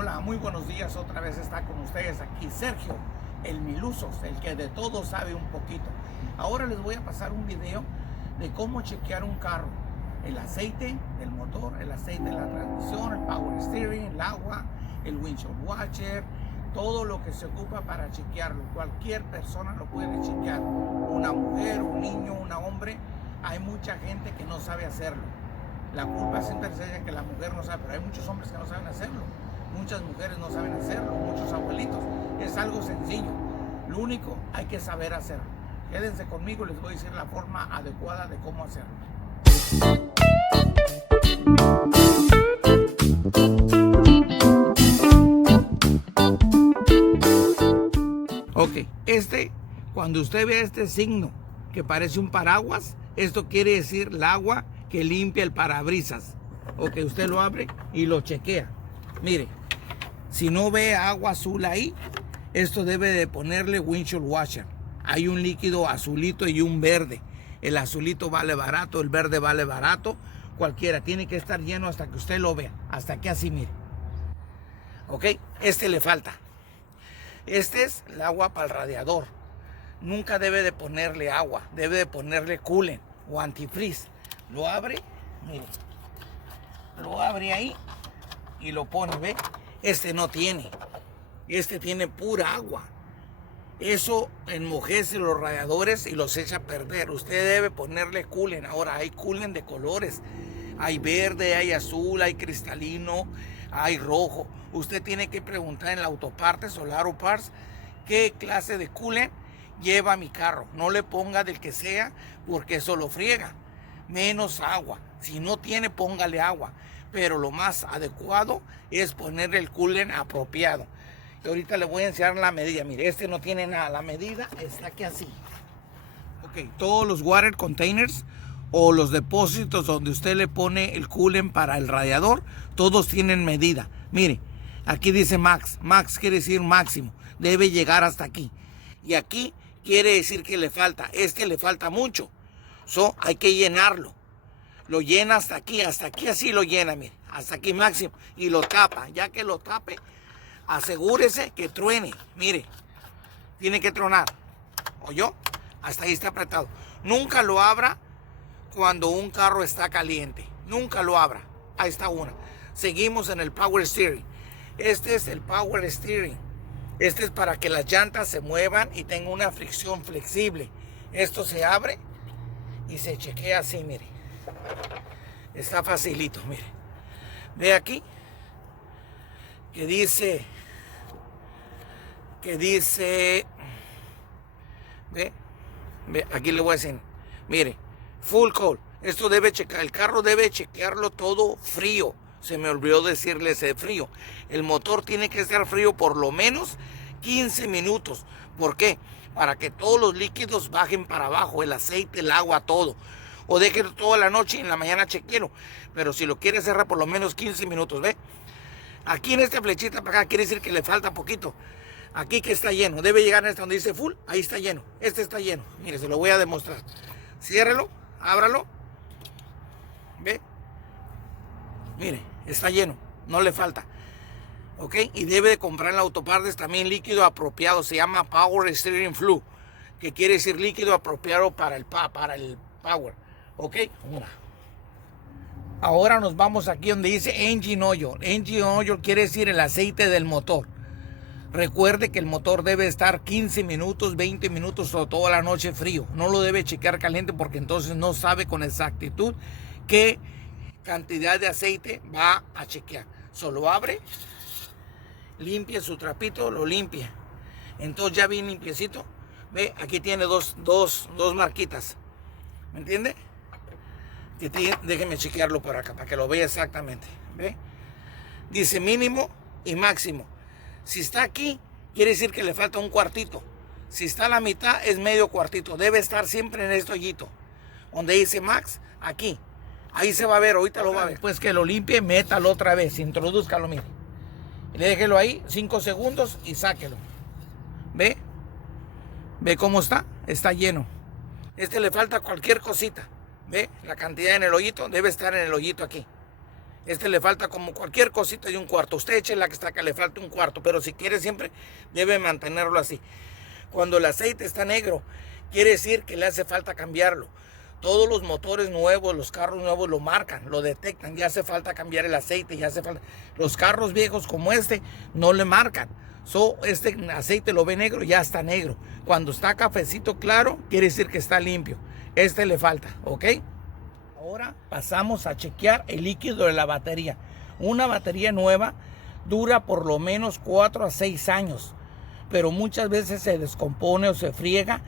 Hola, muy buenos días. Otra vez está con ustedes aquí Sergio, el Milusos, el que de todo sabe un poquito. Ahora les voy a pasar un video de cómo chequear un carro. El aceite del motor, el aceite de la transmisión, el power steering, el agua, el windshield washer, todo lo que se ocupa para chequearlo. Cualquier persona lo puede chequear. Una mujer, un niño, un hombre. Hay mucha gente que no sabe hacerlo. La culpa siempre se dice que la mujer no sabe, pero hay muchos hombres que no saben hacerlo. Muchas mujeres no saben hacerlo, muchos abuelitos. Es algo sencillo. Lo único, hay que saber hacerlo. Quédense conmigo, les voy a decir la forma adecuada de cómo hacerlo. Ok, cuando usted vea este signo que parece un paraguas, esto quiere decir el agua que limpia el parabrisas. Ok, usted lo abre y lo chequea. Mire, si no ve agua azul ahí, esto debe de ponerle windshield washer. Hay un líquido azulito y un verde. El azulito vale barato, el verde vale barato. Cualquiera, tiene que estar lleno hasta que usted lo vea. Hasta que así, mire. Ok, le falta. Este es el agua para el radiador. Nunca debe de ponerle agua, debe de ponerle coolant o antifreeze. Lo abre, mire, lo abre ahí y lo pone, ¿ve? No tiene, tiene pura agua. Eso enmojece los radiadores y los echa a perder. Usted debe ponerle coolant. Ahora hay coolant de colores. Hay verde, hay azul, hay cristalino, hay rojo. Usted tiene que preguntar en la Autopartes o la Auto-Parts qué clase de coolant lleva mi carro. No le ponga del que sea porque eso lo friega. Menos agua. Si no tiene, póngale agua. Pero lo más adecuado es ponerle el coolant apropiado. Y ahorita le voy a enseñar la medida. Mire, no tiene nada. La medida está aquí así. Ok, todos los water containers o los depósitos donde usted le pone el coolant para el radiador, todos tienen medida. Mire, aquí dice max. Max quiere decir máximo. Debe llegar hasta aquí. Y aquí quiere decir que le falta. Le falta mucho. Hay que llenarlo. Lo llena hasta aquí así lo llena, mire. Hasta aquí máximo. Y lo tapa. Ya que lo tape, asegúrese que truene. Mire, tiene que tronar. ¿Oyó? Hasta ahí está apretado. Nunca lo abra cuando un carro está caliente. Nunca lo abra. Ahí está una. Seguimos en el power steering. Este es el power steering. Es para que las llantas se muevan y tenga una fricción flexible. Esto se abre y se chequea así, mire. Está facilito, mire. Ve aquí que dice ve, aquí le voy a decir, mire, full cold. Esto debe checar, el carro debe chequearlo todo frío. Se me olvidó decirle ese frío. El motor tiene que estar frío por lo menos 15 minutos. ¿Por qué? Para que todos los líquidos bajen para abajo, el aceite, el agua, todo. O déjelo toda la noche y en la mañana chequeelo. Pero si lo quiere cerrar por lo menos 15 minutos, ¿ve? Aquí en esta flechita para acá quiere decir que le falta poquito. Aquí que está lleno. Debe llegar a donde dice full, ahí está lleno. Está lleno. Mire, se lo voy a demostrar. Ciérrelo, ábralo. ¿Ve? Mire, está lleno, no le falta. ¿Ok? Y debe de comprar en la Autopartes también líquido apropiado. Se llama Power Steering Fluid, que quiere decir líquido apropiado para el Power. ¿Ok? Ahora nos vamos aquí donde dice Engine Oil. Engine Oil quiere decir el aceite del motor. Recuerde que el motor debe estar 15 minutos, 20 minutos o toda la noche frío. No lo debe chequear caliente porque entonces no sabe con exactitud qué cantidad de aceite va a chequear. Solo abre, limpia su trapito, lo limpia. Entonces ya bien limpiecito. Ve, aquí tiene dos marquitas. ¿Me entiende? Déjeme chequearlo por acá para que lo vea exactamente. ¿Ve? Dice mínimo y máximo. Si está aquí, quiere decir que le falta un cuartito. Si está a la mitad, es medio cuartito. Debe estar siempre en este hoyito. Donde dice max, aquí. Ahí se va a ver, ahorita lo va a ver. Después que lo limpie, métalo otra vez, introdúzcalo, mire. Y déjelo ahí 5 segundos y sáquelo. ¿Ve? ¿Ve cómo está? Está lleno. Le falta cualquier cosita. ¿Ve? La cantidad en el hoyito debe estar en el hoyito aquí. Este le falta como cualquier cosita de un cuarto. Usted eche la que está que le falta un cuarto, pero si quiere siempre debe mantenerlo así. Cuando el aceite está negro, quiere decir que le hace falta cambiarlo. Todos los motores nuevos, los carros nuevos lo marcan, lo detectan. Ya hace falta cambiar el aceite, ya hace falta. Los carros viejos como este no le marcan. Este aceite lo ve negro, ya está negro. Cuando está cafecito claro, quiere decir que está limpio. Este le falta, ¿ok? Ahora pasamos a chequear el líquido de la batería. Una batería nueva dura por lo menos 4 a 6 años, pero muchas veces se descompone o se friega.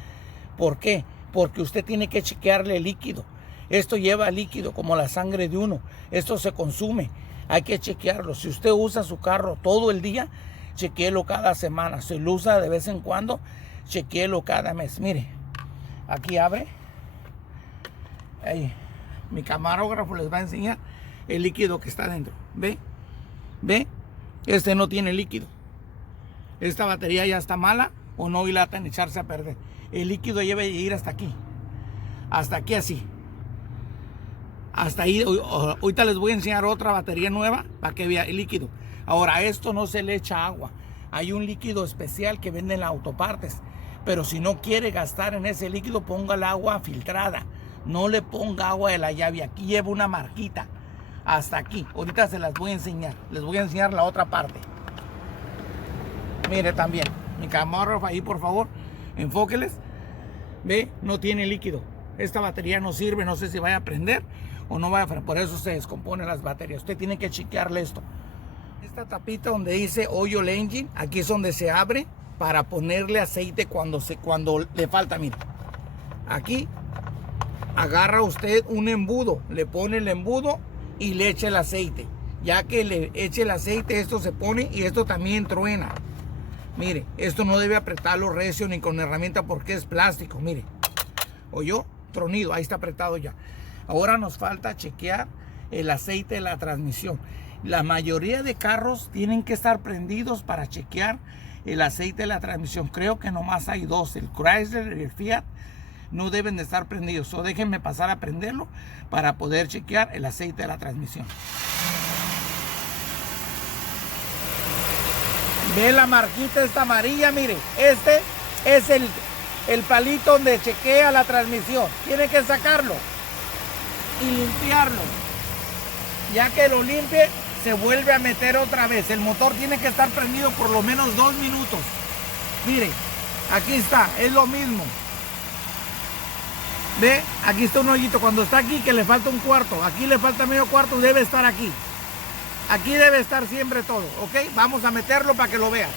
¿Por qué? Porque usted tiene que chequearle el líquido. Esto lleva líquido como la sangre de uno. Esto se consume. Hay que chequearlo. Si usted usa su carro todo el día, chequéelo cada semana. Si lo usa de vez en cuando, chequéelo cada mes. Mire, aquí abre. Ahí. Mi camarógrafo les va a enseñar el líquido que está dentro. ¿Ve? ¿Ve? Este no tiene líquido. Esta batería ya está mala o no dilata en echarse a perder. El líquido debe ir hasta aquí. Hasta aquí así. Hasta ahí. Ahorita les voy a enseñar otra batería nueva para que vea el líquido. Ahora, a esto no se le echa agua. Hay un líquido especial que venden en autopartes. Pero si no quiere gastar en ese líquido, ponga el agua filtrada. No le ponga agua de la llave. Aquí lleva una marquita. Hasta aquí. Ahorita se las voy a enseñar. Les voy a enseñar la otra parte. Mire también. Mi camarógrafo ahí, por favor. Enfóqueles. Ve, no tiene líquido. Esta batería no sirve. No sé si vaya a prender o no vaya a prender. Por eso se descomponen las baterías. Usted tiene que chequearle esto. Esta tapita donde dice Oil Engine. Aquí es donde se abre para ponerle aceite cuando le falta. Mire. Aquí. Agarra usted un embudo, le pone el embudo y le echa el aceite. Ya que le eche el aceite, esto se pone y esto también truena. Mire, esto no debe apretarlo recio ni con herramienta porque es plástico. Mire, oyó, tronido, ahí está apretado ya. Ahora nos falta chequear el aceite de la transmisión. La mayoría de carros tienen que estar prendidos para chequear el aceite de la transmisión. Creo que nomás hay dos, el Chrysler y el Fiat. No deben de estar prendidos. O déjenme pasar a prenderlo para poder chequear el aceite de la transmisión. Ve la marquita esta amarilla, mire. Este es el palito donde chequea la transmisión. Tiene que sacarlo y limpiarlo. Ya que lo limpie, se vuelve a meter otra vez. El motor tiene que estar prendido por lo menos 2 minutos. Mire, aquí está, es lo mismo. Ve, aquí está un hoyito. Cuando está aquí, que le falta un cuarto. Aquí le falta medio cuarto, debe estar aquí. Aquí debe estar siempre todo, ¿ok? Vamos a meterlo para que lo vean.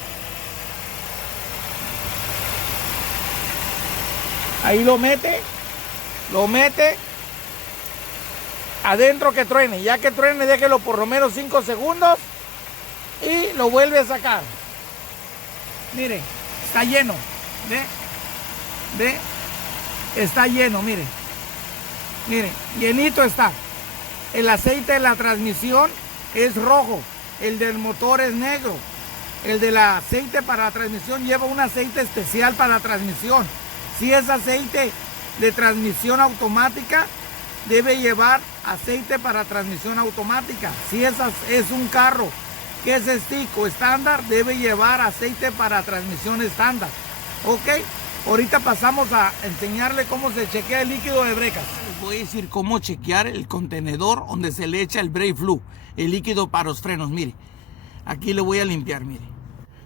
Ahí lo mete. Adentro que truene. Ya que truene, déjelo por lo menos 5 segundos. Y lo vuelve a sacar. Mire, está lleno. ¿Ve? Está lleno, mire. Mire, llenito está. El aceite de la transmisión es rojo. El del motor es negro. El del aceite para la transmisión lleva un aceite especial para la transmisión. Si es aceite de transmisión automática, debe llevar aceite para transmisión automática. Si es un carro que es stick o estándar, debe llevar aceite para transmisión estándar. ¿Ok? Ahorita pasamos a enseñarle cómo se chequea el líquido de brecas. Les voy a decir cómo chequear el contenedor donde se le echa el brake fluid, el líquido para los frenos. Mire, aquí le voy a limpiar, mire.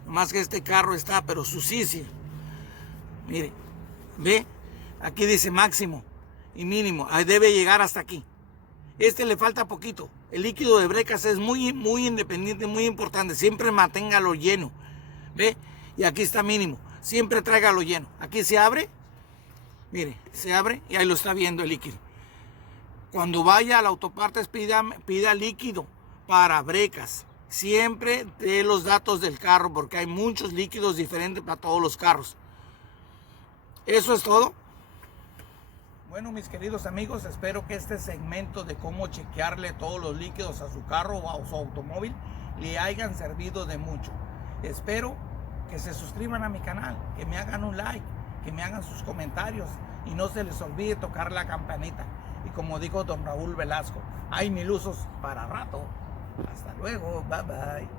Más que este carro está, pero sucísimo. Mire, ve, aquí dice máximo y mínimo. Ahí debe llegar hasta aquí. Este le falta poquito. El líquido de brecas es muy independiente, muy importante. Siempre manténgalo lleno. Ve, y aquí está mínimo. Siempre tráigalo lleno. Aquí se abre. Mire, se abre y ahí lo está viendo el líquido. Cuando vaya a la autopartes pida líquido para brecas. Siempre dé los datos del carro porque hay muchos líquidos diferentes para todos los carros. Eso es todo. Bueno, mis queridos amigos, espero que este segmento de cómo chequearle todos los líquidos a su carro o a su automóvil le hayan servido de mucho. Espero que se suscriban a mi canal, que me hagan un like, que me hagan sus comentarios y no se les olvide tocar la campanita. Y como dijo don Raúl Velasco, hay 1000 usos para rato. Hasta luego, bye bye.